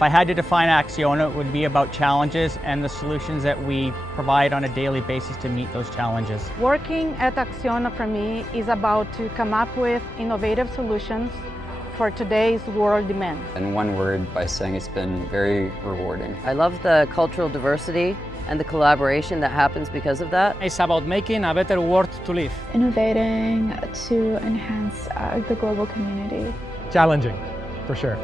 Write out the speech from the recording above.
If I had to define ACCIONA, it would be about challenges and the solutions that we provide on a daily basis to meet those challenges. Working at ACCIONA for me is about to come up with innovative solutions for today's world demand. In one word, by saying it's been very rewarding. I love the cultural diversity and the collaboration that happens because of that. It's about making a better world to live. Innovating to enhance the global community. Challenging, for sure.